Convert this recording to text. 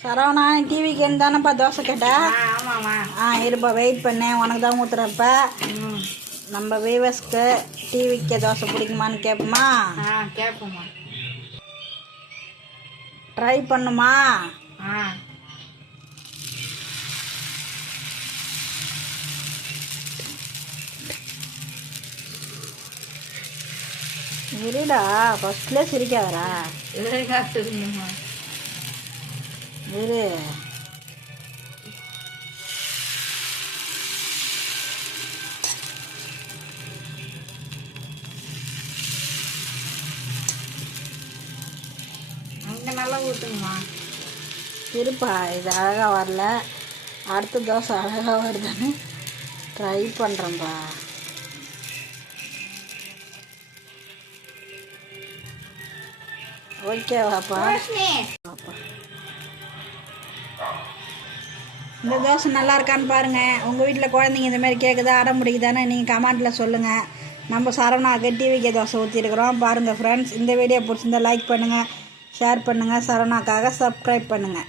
சரவணா டிவிக்கு தானேப்பா தோசை கேட்ட? ஆமாம்மா. இருப்பா வெயிட் பண்ணேன், உனக்கு தான் ஊற்றுறப்ப. நம்ம வீவர்ஸ்க்கு டிவிக்கு தோசை பிடிக்குமான்னு கேட்போமா? கேட்போம்மா. ட்ரை பண்ணுமா? இருடா, ஃபர்ஸ்ட்லேயே சிரிக்காதரா. இரு. அங்கே நல்லா ஊற்றுங்கம்மா. இருப்பா, இது அழகாக வரல, அடுத்த தோசை அழகாக வருதுன்னு ட்ரை பண்ணுறேன்ப்பா. ஓகேவாப்பா? இந்த தோசை நல்லா இருக்கான்னு பாருங்கள். உங்கள் வீட்டில் குழந்தைங்க இந்த மாதிரி கேட்குதா, அடம் பிடிக்குதானே நீங்கள் கமெண்ட்டில் சொல்லுங்கள். நம்ம சரவணாவுக்கு டிவிக்கு தோசை ஊற்றிருக்கிறோம் பாருங்கள் ஃப்ரெண்ட்ஸ். இந்த வீடியோ பிடிச்சிருந்தா லைக் பண்ணுங்கள், ஷேர் பண்ணுங்கள், சரவணாக்காக சப்ஸ்கிரைப் பண்ணுங்கள்.